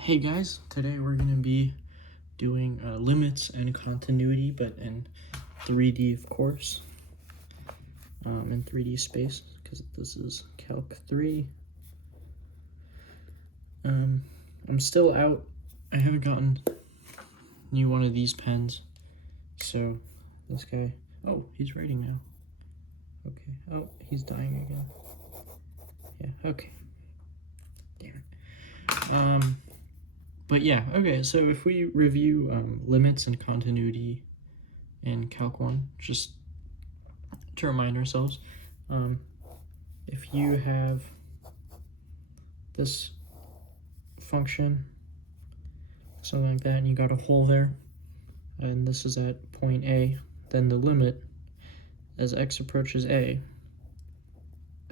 Hey guys, today we're going to be doing limits and continuity, but in 3D, of course, in 3D space, because this is Calc 3. I'm still out. I haven't gotten new one of these pens, so this guy, oh, he's writing now. Okay, oh, he's dying again. Yeah, okay. Damn it. But yeah, okay, so if we review limits and continuity in Calc 1, just to remind ourselves, if you have this function, something like that, and you got a hole there, and this is at point A, then the limit as x approaches A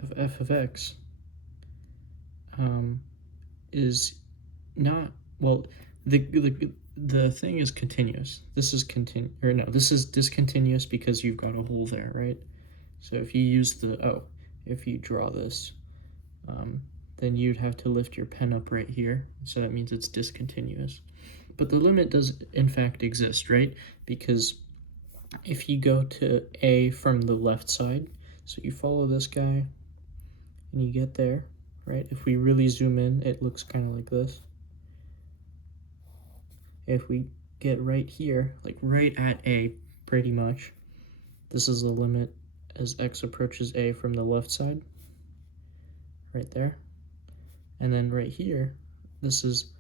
of f of x is not, well, the thing is continuous. This is this is discontinuous because you've got a hole there, right? So if you use if you draw this, then you'd have to lift your pen up right here. So that means it's discontinuous. But the limit does in fact exist, right? Because if you go to A from the left side, so you follow this guy and you get there, right? If we really zoom in, it looks kind of like this. If we get right here, like right at A, pretty much, this is the limit as x approaches A from the left side, right there. And then right here, this is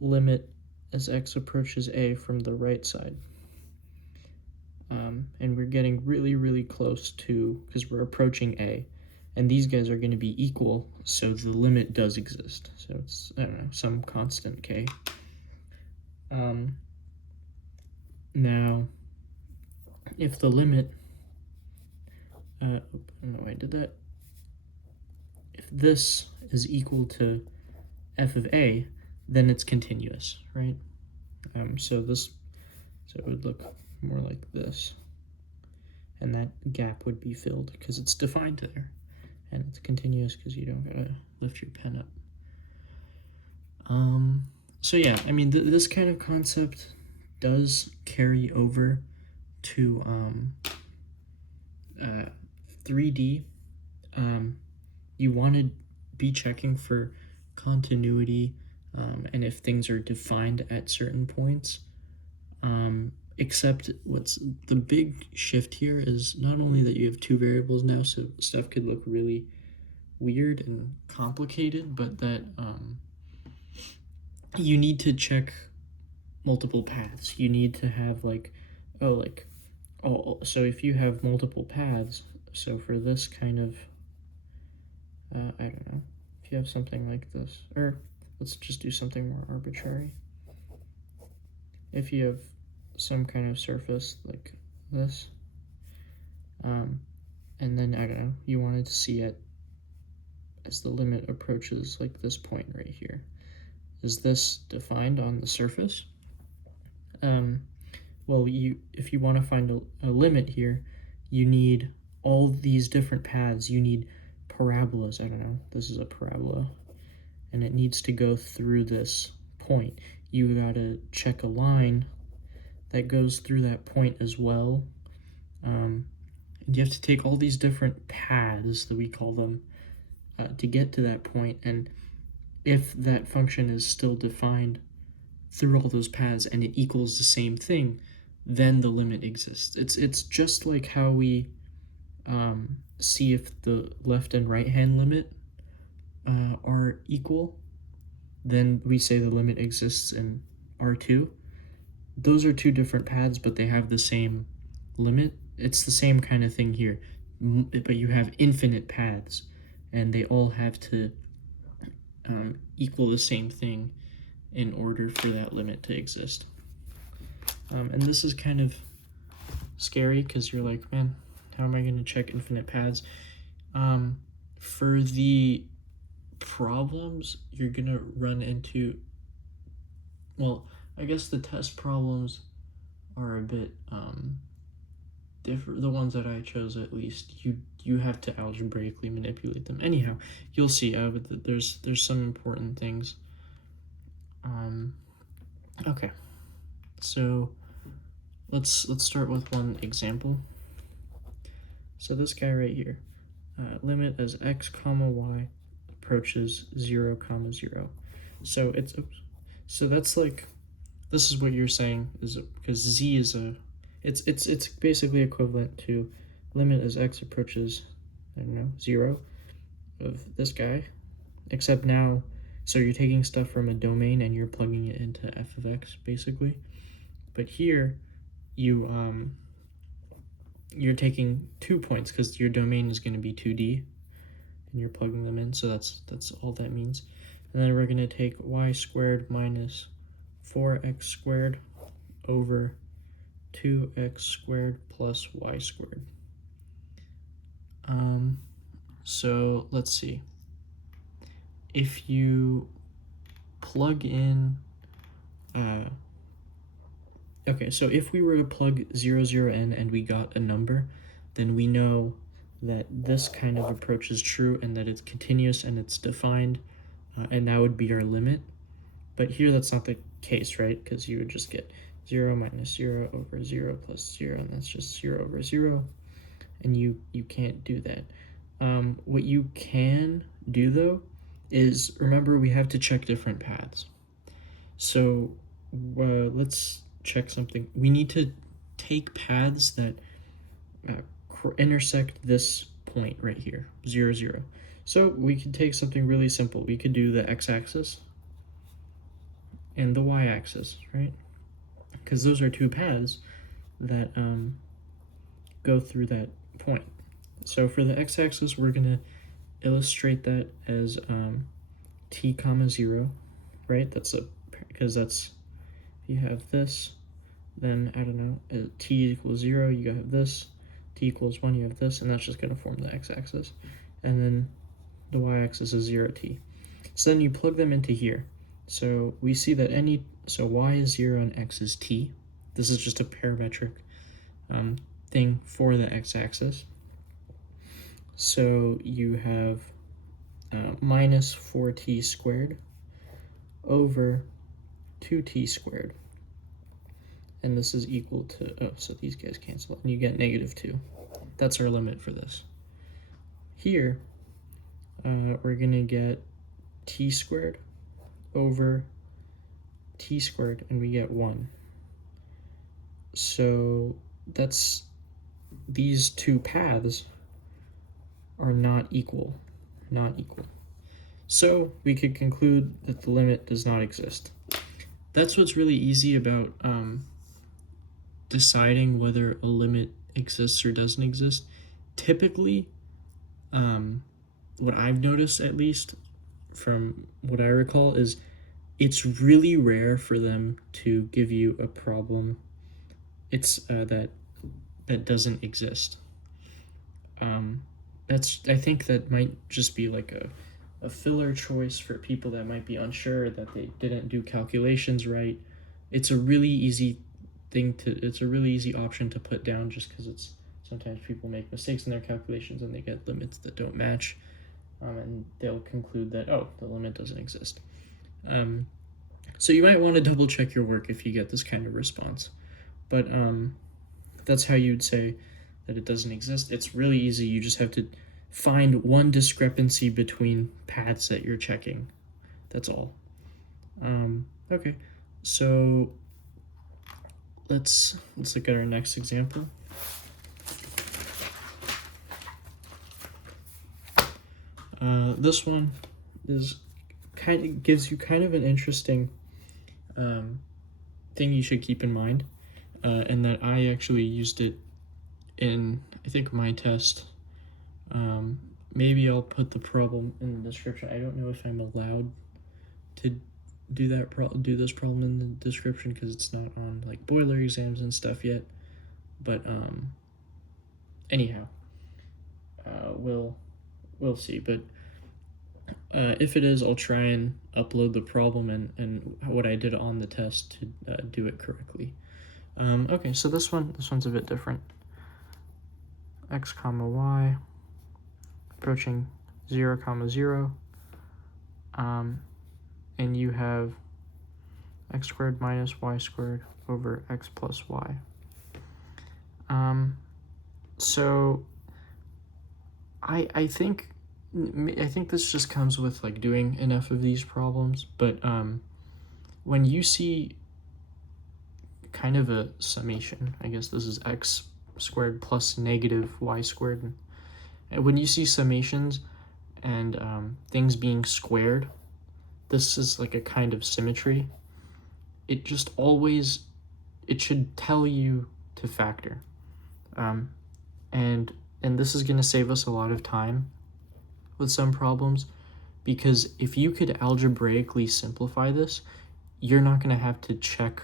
limit as x approaches A from the right side. And we're getting really, really close to, because we're approaching A, and these guys are going to be equal, so the limit does exist. So it's, I don't know, some constant k. Now, if the limit, I don't know why I did that. If this is equal to f of a, then it's continuous, right? So it would look more like this, and that gap would be filled because it's defined there, and it's continuous because you don't gotta lift your pen up. So yeah, I mean, this kind of concept does carry over to 3D. You want to be checking for continuity and if things are defined at certain points. Except what's the big shift here is not only that you have two variables now, so stuff could look really weird and complicated, but that you need to check multiple paths. You need to have so if you have multiple paths, so for this kind of, I don't know, if you have something like this, or let's just do something more arbitrary. If you have some kind of surface like this, and then, I don't know, you wanted to see it as the limit approaches like this point right here. Is this defined on the surface? Well, if you want to find a limit here, you need all these different paths. You need parabolas. I don't know, this is a parabola, and it needs to go through this point. You gotta check a line that goes through that point as well. And you have to take all these different paths, that we call them, to get to that point. And if that function is still defined through all those paths and it equals the same thing, then the limit exists. It's just like how we see if the left and right hand limit are equal, then we say the limit exists in R2. Those are two different paths, but they have the same limit. It's the same kind of thing here, but you have infinite paths, and they all have to equal the same thing in order for that limit to exist. And this is kind of scary because you're like, man, how am I going to check infinite paths? For the problems, you're going to run into, well, I guess the test problems are a bit different. The ones that I chose, at least, you have to algebraically manipulate them. Anyhow, you'll see, but there's some important things. Okay, so let's start with one example. So this guy right here, limit as x comma y approaches 0 comma 0. So so that's like, this is what you're saying is because z is it's basically equivalent to limit as x approaches, I don't know, 0 of this guy, except now, so you're taking stuff from a domain and you're plugging it into f of x basically. But here you're taking 2 points because your domain is going to be 2D and you're plugging them in, so that's all that means. And then we're going to take y squared minus 4x squared over 2x squared plus y squared. So let's see. If you plug in, okay, so if we were to plug 0, 0 in and we got a number, then we know that this kind of approach is true and that it's continuous and it's defined, and that would be our limit. But here that's not the case, right? Because you would just get 0 minus 0 over 0 plus 0, and that's just 0 over 0, and you can't do that. What you can do, though, is, remember, we have to check different paths. So let's check something. We need to take paths that intersect this point right here, 0, 0. So we could take something really simple. We could do the x-axis and the y-axis, right? Because those are two paths that go through that point. So for the x-axis, we're going to illustrate that as t comma 0, right? Because that's, if you have this, then, I don't know, t equals 0, you have this, t equals 1, you have this, and that's just going to form the x-axis. And then the y-axis is 0t. So then you plug them into here. So we see that so y is 0 and x is t. This is just a parametric thing for the x-axis. So you have minus 4t squared over 2t squared. And this is equal to, so these guys cancel, and you get negative 2. That's our limit for this. Here, we're going to get t squared over t squared, and we get 1. So that's, these two paths are not equal. So we could conclude that the limit does not exist. That's what's really easy about deciding whether a limit exists or doesn't exist. Typically, what I've noticed, at least from what I recall, is it's really rare for them to give you a problem that doesn't exist. I think that might just be like a filler choice for people that might be unsure, that they didn't do calculations right. It's a really easy option to put down, just because sometimes people make mistakes in their calculations and they get limits that don't match, and they'll conclude that, oh, the limit doesn't exist. So you might want to double check your work if you get this kind of response. But that's how you'd say that it doesn't exist. It's really easy. You just have to find one discrepancy between paths that you're checking. That's all. Okay, so let's look at our next example. This one gives you kind of an interesting thing you should keep in mind, and that I actually used it in, I think, my test. Maybe I'll put the problem in the description. I don't know if I'm allowed to do this problem in the description because it's not on like boiler exams and stuff yet. But anyhow, we'll see. But if it is, I'll try and upload the problem and what I did on the test to do it correctly. Okay, so this one's a bit different. X comma y approaching 0 comma 0, and you have x squared minus y squared over x plus y. So I think this just comes with like doing enough of these problems, but when you see kind of a summation, I guess this is x squared plus negative y squared, and when you see summations and things being squared, this is like a kind of symmetry. It just always, it should tell you to factor. And this is going to save us a lot of time with some problems, because if you could algebraically simplify this, you're not going to have to check,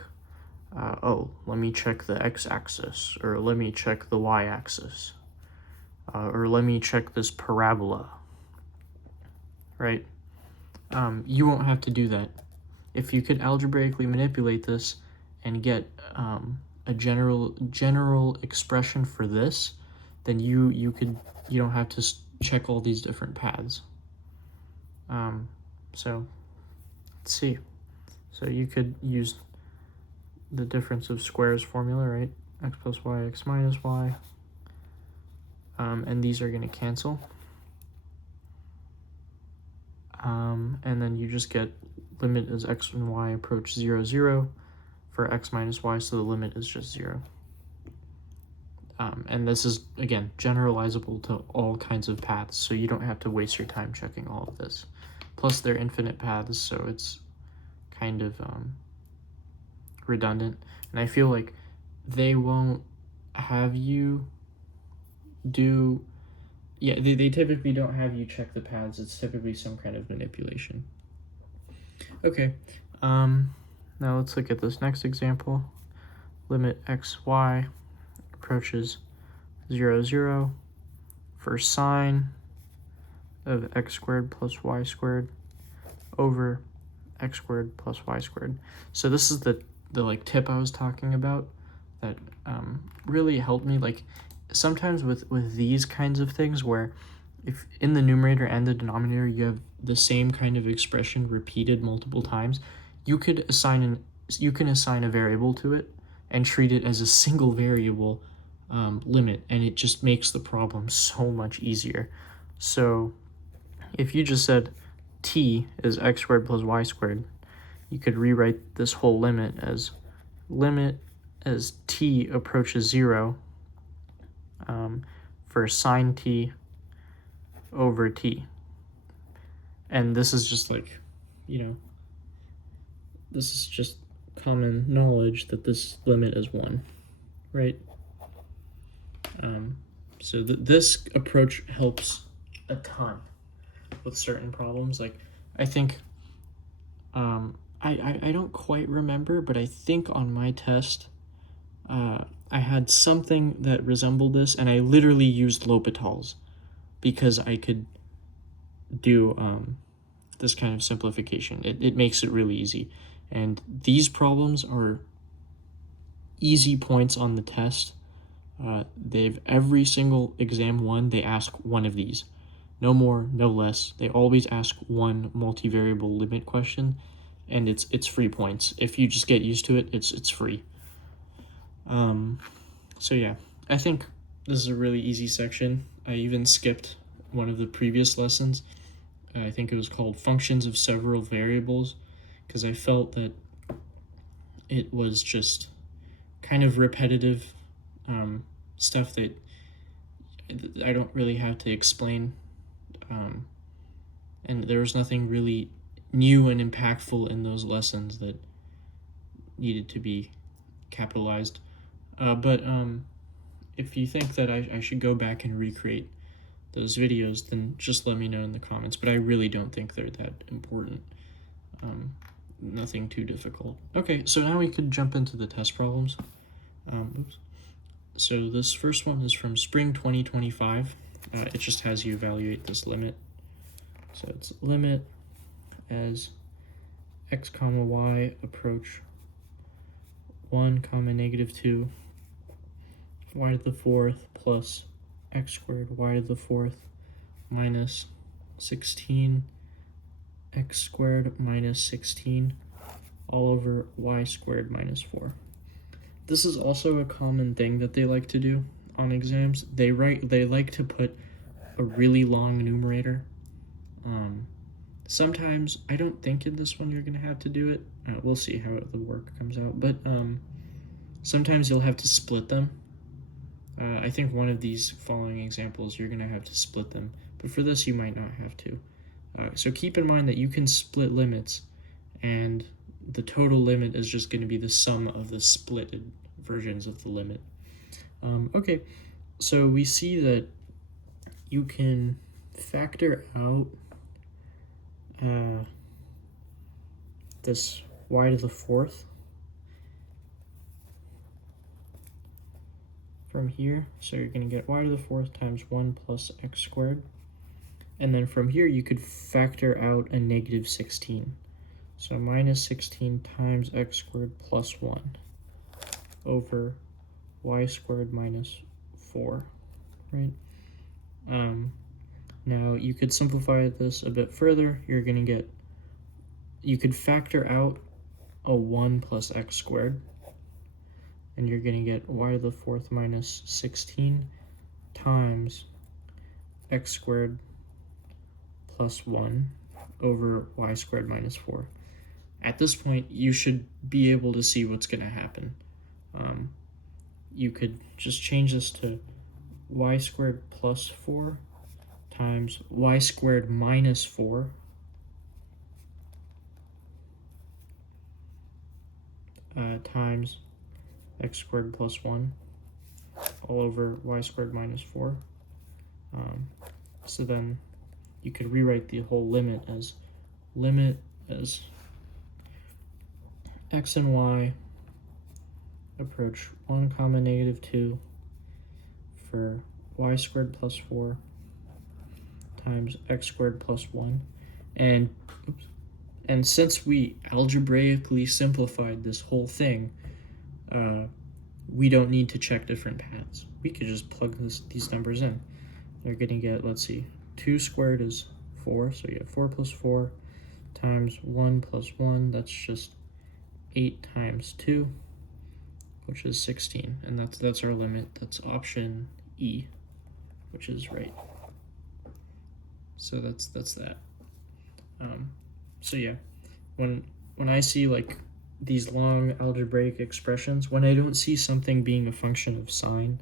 oh, let me check the x-axis, or let me check the y-axis, or let me check this parabola, right? You won't have to do that. If you could algebraically manipulate this and get a general expression for this, then you don't have to check all these different paths. So let's see. So you could use the difference of squares formula, right? X plus y, x minus y. And these are going to cancel. And then you just get limit as x and y approach 0, 0 for x minus y, so the limit is just 0. And this is, again, generalizable to all kinds of paths, so you don't have to waste your time checking all of this. Plus, they're infinite paths, so it's kind of redundant. And I feel like they won't have you do... Yeah, they typically don't have you check the paths. It's typically some kind of manipulation. Okay, now let's look at this next example. Limit x, y approaches 0, 0 for sine of x squared plus y squared over x squared plus y squared. So this is the like tip I was talking about that really helped me. Like sometimes with these kinds of things where if in the numerator and the denominator you have the same kind of expression repeated multiple times, you can assign a variable to it and treat it as a single variable limit, and it just makes the problem so much easier. So if you just said t is x squared plus y squared, you could rewrite this whole limit as t approaches 0 for sine t over t. And this is just like, this is just common knowledge that this limit is 1, right? So this approach helps a ton with certain problems. Like, I think, I don't quite remember, but I think on my test, I had something that resembled this, and I literally used L'Hopital's because I could do this kind of simplification. It makes it really easy. And these problems are easy points on the test. They've every single exam one, they ask one of these. No more, no less. They always ask one multivariable limit question, and it's free points. If you just get used to it, it's free. So yeah, I think this is a really easy section. I even skipped one of the previous lessons. I think it was called Functions of Several Variables, because I felt that it was just kind of repetitive stuff that I don't really have to explain. And there was nothing really new and impactful in those lessons that needed to be capitalized. But if you think that I should go back and recreate those videos, then just let me know in the comments. But I really don't think they're that important. Nothing too difficult. Okay, so now we could jump into the test problems. Oops. So this first one is from spring 2025. It just has you evaluate this limit. So it's limit as x comma y approach 1 comma negative 2 y to the 4th plus x squared y to the 4th minus 16 x squared minus 16 all over y squared minus 4. This is also a common thing that they like to do on exams. They like to put a really long numerator. Sometimes, I don't think in this one you're going to have to do it. We'll see how the work comes out. But sometimes you'll have to split them. I think one of these following examples, you're going to have to split them. But for this, you might not have to. So keep in mind that you can split limits, and the total limit is just going to be the sum of the splitted versions of the limit. Okay, so we see that you can factor out this y to the 4th from here. So you're going to get y to the 4th times 1 plus x squared. And then from here, you could factor out a negative 16. So minus 16 times x squared plus 1 over y squared minus 4, right? Now, you could simplify this a bit further. You're going to get, you could factor out a 1 plus x squared, and you're going to get y to the 4th minus 16 times x squared plus 1 over y squared minus 4. At this point, you should be able to see what's going to happen. You could just change this to y squared plus 4 times y squared minus 4 times x squared plus 1 all over y squared minus 4. So then you could rewrite the whole limit as x and y approach 1 comma negative 2 for y squared plus 4 times x squared plus 1. And since we algebraically simplified this whole thing, we don't need to check different paths. We could just plug these numbers in. They're going to get, let's see, 2 squared is 4, so you have 4 plus 4 times 1 plus 1, that's just 8 times 2, which is 16, and that's our limit. That's option E, which is right. So that's that. So yeah, when I see like these long algebraic expressions, when I don't see something being a function of sign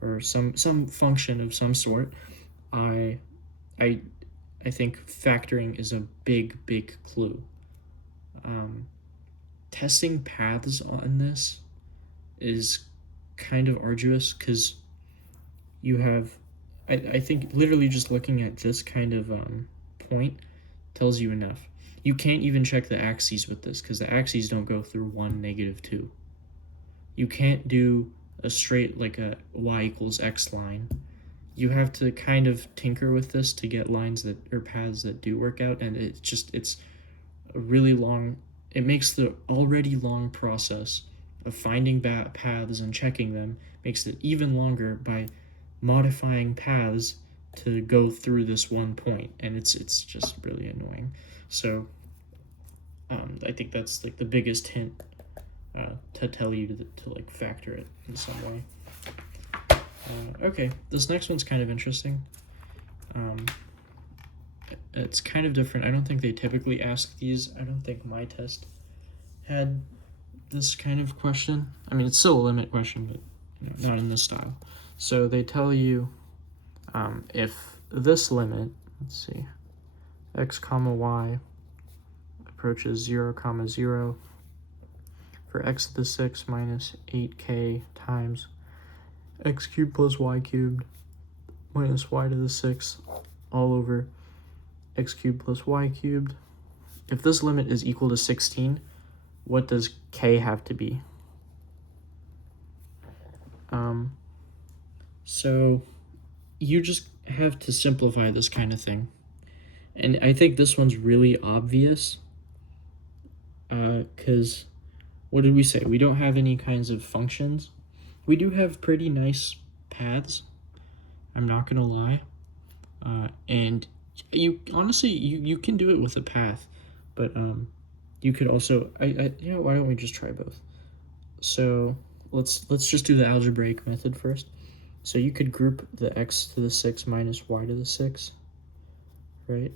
or some function of some sort, I think factoring is a big clue. Testing paths on this is kind of arduous because you have, I think literally just looking at this kind of point tells you enough. You can't even check the axes with this because the axes don't go through 1, negative 2. You can't do a straight, like a y equals x line. You have to kind of tinker with this to get lines that, or paths that do work out, and it's a really long, it makes the already long process of finding paths and checking them, makes it even longer by modifying paths to go through this one point, and it's just really annoying. So I think that's like the biggest hint to tell you to like factor it in some way. Okay, this next one's kind of interesting. It's kind of different. I don't think they typically ask these. I don't think my test had this kind of question. I mean, it's still a limit question, but not in this style. So they tell you if this limit, let's see, x comma y approaches 0 comma 0 for x to the 6 minus 8k times x cubed plus y cubed minus y to the 6 all over x cubed plus y cubed. If this limit is equal to 16, what does k have to be? So you just have to simplify this kind of thing. And I think this one's really obvious because what did we say? We don't have any kinds of functions. We do have pretty nice paths, I'm not gonna lie. And you honestly, you can do it with a path, but You could also, you know, why don't we just try both? So let's just do the algebraic method first. So you could group the x to the 6 minus y to the 6, right?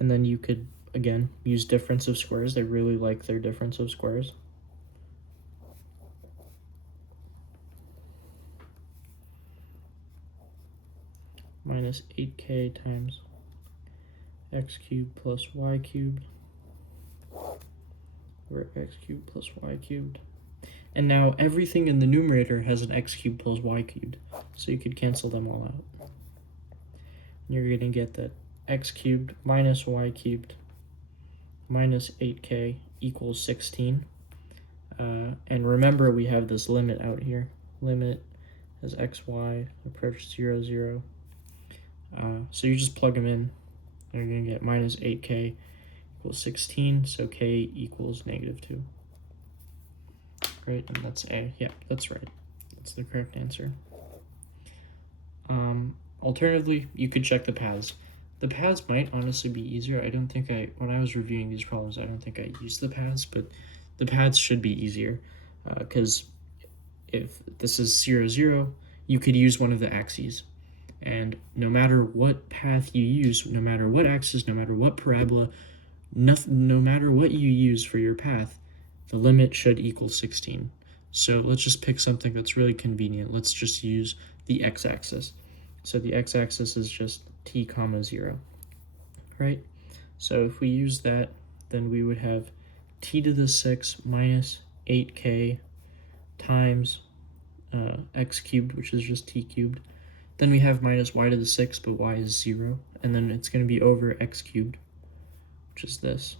And then you could, again, use difference of squares. They really like their difference of squares. Minus 8k times x cubed plus y cubed over x cubed plus y cubed. And now everything in the numerator has an x cubed plus y cubed, so you could cancel them all out. You're going to get that x cubed minus y cubed minus 8k equals 16. And remember, we have this limit out here. Limit as xy approaches 0, 0. So you just plug them in. You're going to get minus 8k equals 16, so k equals -2. Right, and that's A. Yeah, that's right. That's the correct answer. Alternatively, you could check the paths. The paths might honestly be easier. I don't think when I was reviewing these problems, I don't think I used the paths, but the paths should be easier because if this is 0, 0, you could use one of the axes. And no matter what path you use, no matter what axis, no matter what parabola, no matter what you use for your path, the limit should equal 16. So let's just pick something that's really convenient. Let's just use the x-axis. So the x-axis is just t comma 0, right? So if we use that, then we would have t to the 6 minus 8k times x cubed, which is just t cubed. Then we have minus y to the 6, but y is 0. And then it's going to be over x cubed, which is this,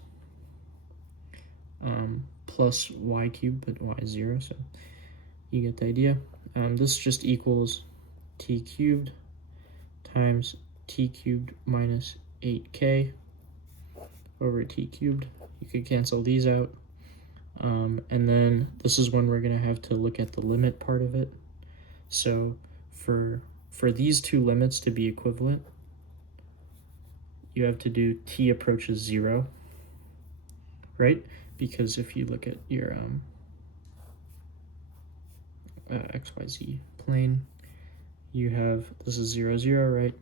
plus y cubed, but y is 0, so you get the idea. This just equals t cubed times t cubed minus 8k over t cubed. You could cancel these out. And then this is when we're going to have to look at the limit part of it. So for these two limits to be equivalent, you have to do t approaches 0, right? Because if you look at your xyz plane, you have, this is 0, 0, right?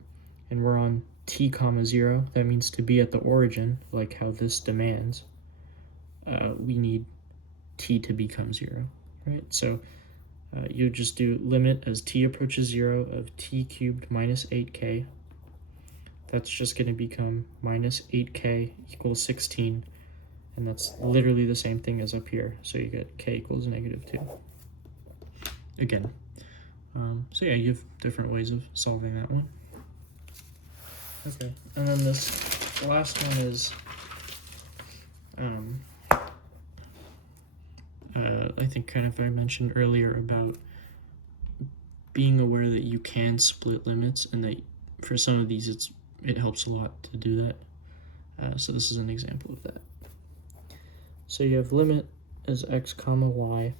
And we're on t comma 0. That means to be at the origin, like how this demands, we need t to become 0, right? So you just do limit as t approaches 0 of t cubed minus 8k. That's just going to become minus 8k equals 16. And that's literally the same thing as up here. So you get k equals -2. Again. So yeah, you have different ways of solving that one. Okay, and then this last one is, I think kind of I mentioned earlier about being aware that you can split limits, and that for some of these it helps a lot to do that. So this is an example of that. So you have limit as x comma y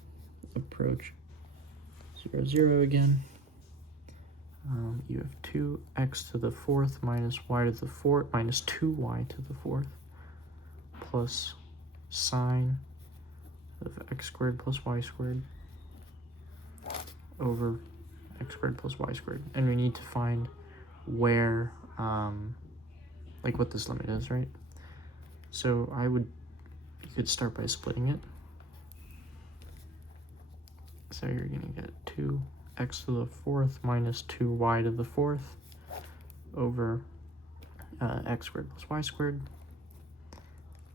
approach 0, 0 again. You have 2x to the 4th minus y to the 4th minus 2y to the 4th plus sine of x squared plus y squared over x squared plus y squared. And we need to find where, like what this limit is, right? So you could start by splitting it. So you're going to get 2x to the 4th minus 2y to the 4th over x squared plus y squared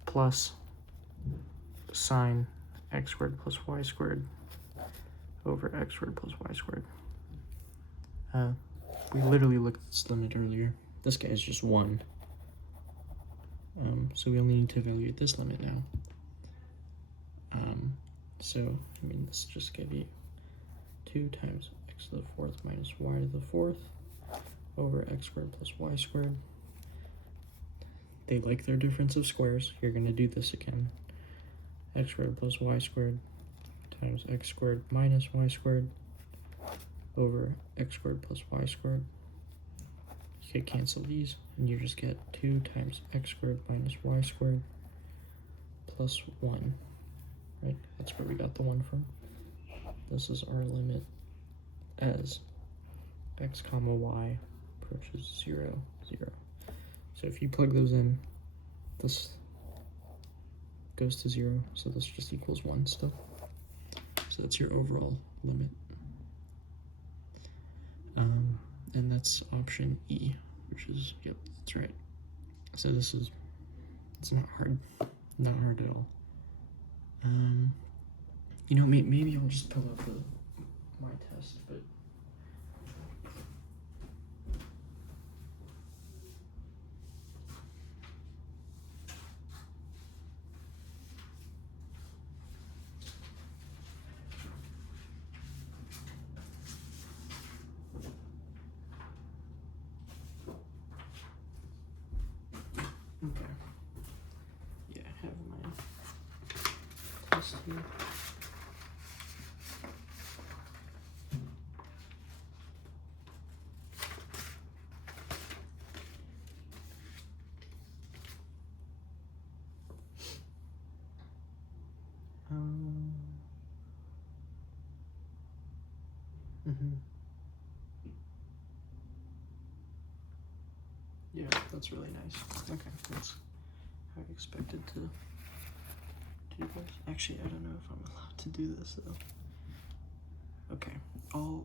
plus sine x squared plus y squared over x squared plus y squared. We literally looked at this limit earlier. This guy is just 1. So we only need to evaluate this limit now. So, I mean, this just give you 2 times x to the 4th minus y to the 4th over x squared plus y squared. They like their difference of squares. You're going to do this again. X squared plus y squared times x squared minus y squared over x squared plus y squared. could cancel these, and you just get 2 times x squared minus y squared plus 1, right? That's where we got the 1 from. This is our limit as x comma y approaches 0, 0. So if you plug those in, this goes to 0, so this just equals 1 still. So that's your overall limit. And that's option E, which is, yep, that's right. So this is, it's not hard at all. You know, maybe I'll just pull up my test, but okay. Yeah, I have my test here. Yeah, that's really nice. Okay, that's how I expected to do this. Actually, I don't know if I'm allowed to do this though. Okay, I'll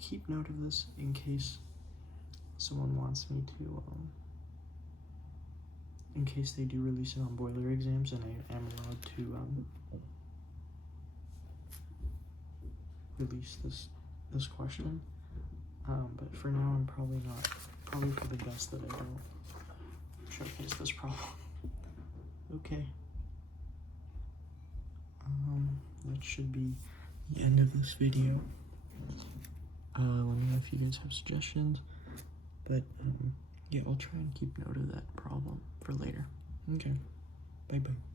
keep note of this in case someone wants me to, in case they do release it on boiler exams and I am allowed to release this question. But for now, I'm probably for the best that I don't showcase this problem. Okay. That should be the end of this video. Let me know if you guys have suggestions, but yeah, I'll try and keep note of that problem for later. Okay, bye-bye.